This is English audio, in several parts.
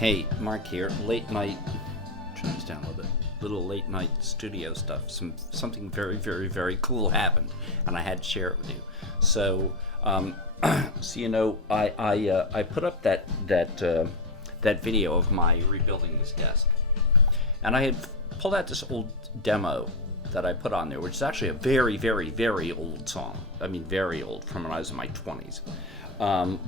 Hey, Mark here. Late night. Turn this down a little bit. Little late night studio stuff. Something very, very, very cool happened, and I had to share it with you. So, I put up that video of my rebuilding this desk, and I had pulled out this old demo that I put on there, which is actually a very, very, very old song. I mean, very old, from when I was in my 20s.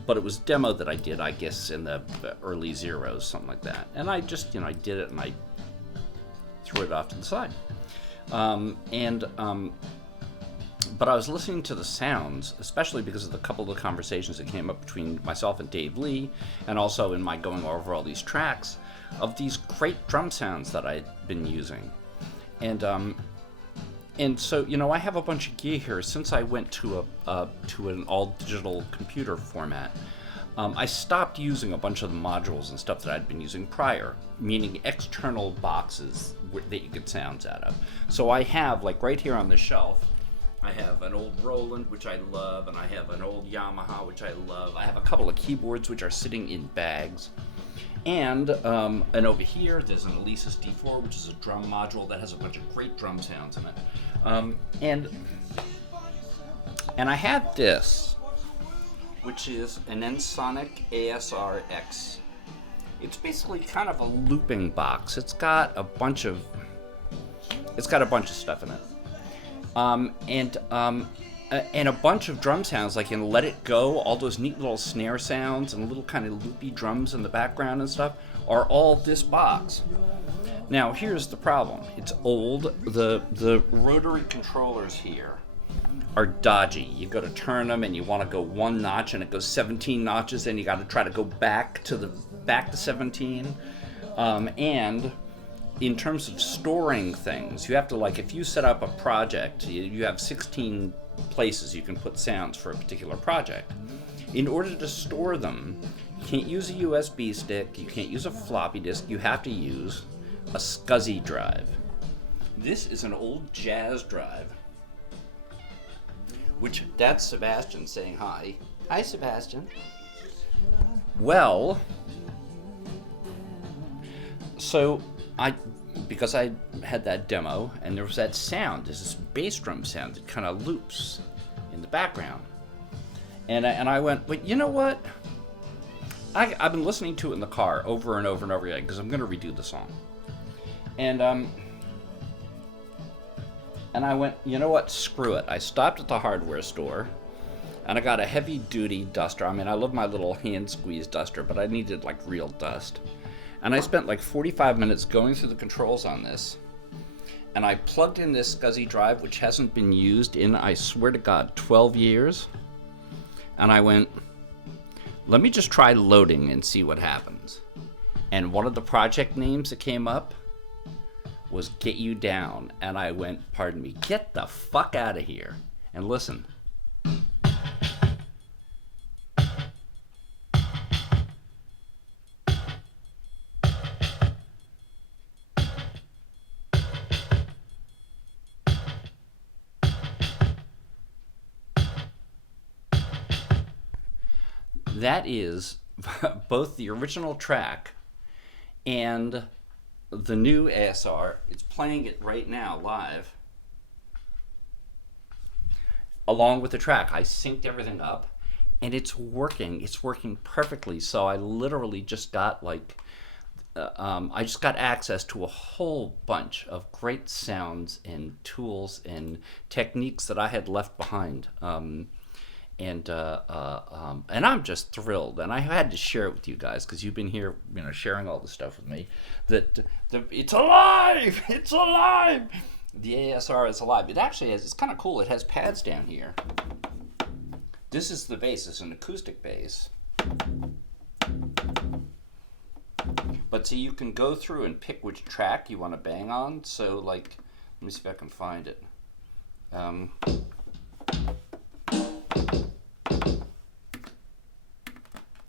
But it was a demo that I did, I guess, in the early zeros, something like that. And I just, I did it and I threw it off to the side. But I was listening to the sounds, especially because of the couple of the conversations that came up between myself and Dave Lee, and also in my going over all these tracks, of these great drum sounds that I'd been using. And so, I have a bunch of gear here. Since I went to an all-digital computer format, I stopped using a bunch of the modules and stuff that I'd been using prior, meaning external boxes that you get sounds out of. So I have, like right here on the shelf, I have an old Roland, which I love, and I have an old Yamaha, which I love. I have a couple of keyboards, which are sitting in bags. And over here, there's an Alesis D4, which is a drum module that has a bunch of great drum sounds in it. And I have this, which is an Ensoniq ASR-X. It's basically kind of a looping box. It's got a bunch of stuff in it. And a bunch of drum sounds, like in Let It Go, all those neat little snare sounds and little kind of loopy drums in the background and stuff, are all this box. Now, here's the problem. It's old. The rotary controllers here are dodgy. You go to turn them and you want to go one notch and it goes 17 notches, and you got to try to go back to 17. And in terms of storing things, you have to, like, if you set up a project, you have 16 places you can put sounds for a particular project. In order to store them, you can't use a USB stick, you can't use a floppy disk, you have to use a SCSI drive. This is an old jazz drive, which, that's Sebastian saying hi. Hi, Sebastian. Well, so because I had that demo, and there was that sound, there's this bass drum sound that kind of loops in the background. And I went, but you know what? I've been listening to it in the car over and over and over again, because I'm going to redo the song. And I went, you know what? Screw it. I stopped at the hardware store, and I got a heavy-duty duster. I mean, I love my little hand-squeeze duster, but I needed, like, real dust. And I spent like 45 minutes going through the controls on this. And I plugged in this SCSI drive, which hasn't been used in, I swear to God, 12 years. And I went, let me just try loading and see what happens. And one of the project names that came up was Get You Down. And I went, pardon me, get the fuck out of here. And listen. That is both the original track and the new ASR. It's playing it right now live along with the track. I synced everything up and it's working. It's working perfectly. So I literally just got I just got access to a whole bunch of great sounds and tools and techniques that I had left behind. And I'm just thrilled, and I had to share it with you guys because you've been here, sharing all this stuff with me. That it's alive! It's alive! The ASR is alive. It actually has. It's kind of cool. It has pads down here. This is the bass. It's an acoustic bass. But see, you can go through and pick which track you want to bang on. So, like, let me see if I can find it.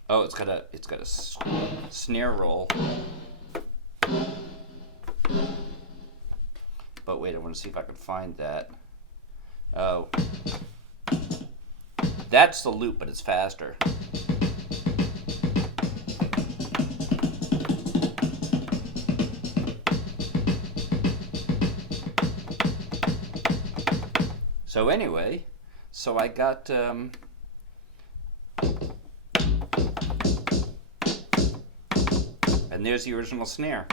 Oh, it's got a snare roll. But wait, I want to see if I can find that. Oh, that's the loop, but it's faster. So anyway, so I got and there's the original snare.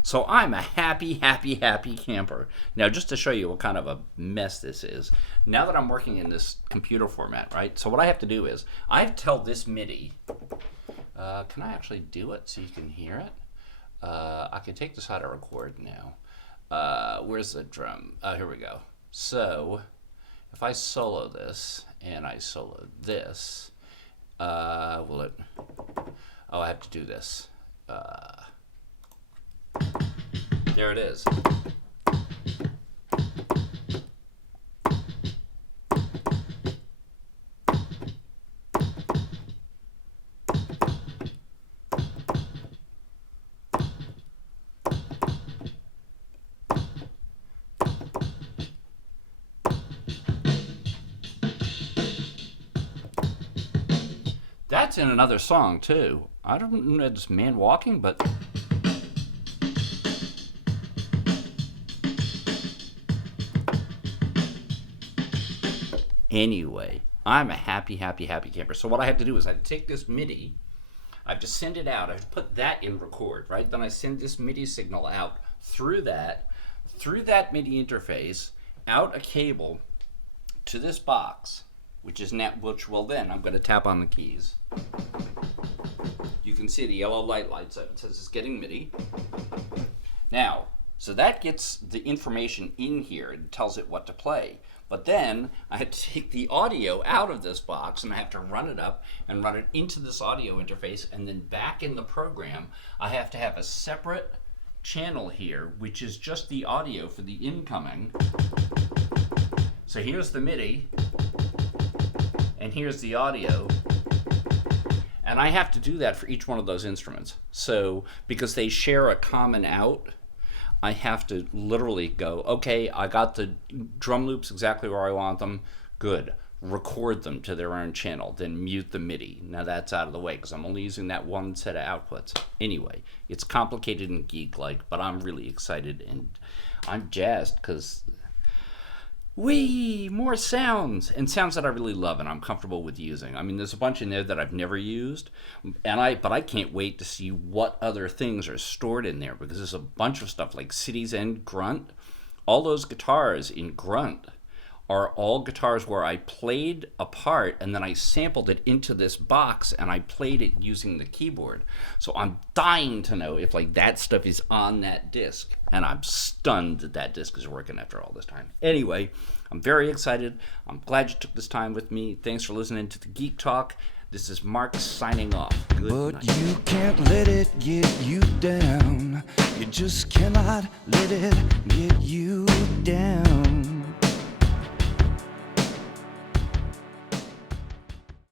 So I'm a happy camper. Now, just to show you what kind of a mess this is, now that I'm working in this computer format, right? So what I have to do is, I have to tell this MIDI, can I actually do it so you can hear it? I can take this out of record now. Where's the drum? Here we go. So, if I solo this, and I solo this, will it, oh, I have to do this. There it is. That's in another song too. I don't know this man walking, but anyway, I'm a happy camper. So what I have to do is I have to take this MIDI, I have to send it out, I have to put that in record, right? Then I send this MIDI signal out through that MIDI interface, out a cable to this box, which will then, I'm going to tap on the keys. You can see the yellow light lights up. It says it's getting MIDI. Now, so that gets the information in here. It tells it what to play. But then I have to take the audio out of this box and I have to run it up and run it into this audio interface, and then back in the program I have to have a separate channel here, which is just the audio for the incoming. So here's the MIDI and here's the audio. And I have to do that for each one of those instruments. So because they share a common out, I have to literally go, okay, I got the drum loops exactly where I want them. Good. Record them to their own channel, then mute the MIDI. Now that's out of the way because I'm only using that one set of outputs. Anyway, it's complicated and geek-like, but I'm really excited and I'm jazzed because more sounds, and sounds that I really love and I'm comfortable with using. I mean, there's a bunch in there that I've never used, but I can't wait to see what other things are stored in there, because there's a bunch of stuff like Cities and Grunt. All those guitars in Grunt are all guitars where I played a part and then I sampled it into this box and I played it using the keyboard. So I'm dying to know if like that stuff is on that disc, and I'm stunned that that disc is working after all this time. Anyway, I'm very excited. I'm glad you took this time with me. Thanks for listening to the Geek Talk. This is Mark signing off. Good night. But you can't let it get you down. You just cannot let it get you down.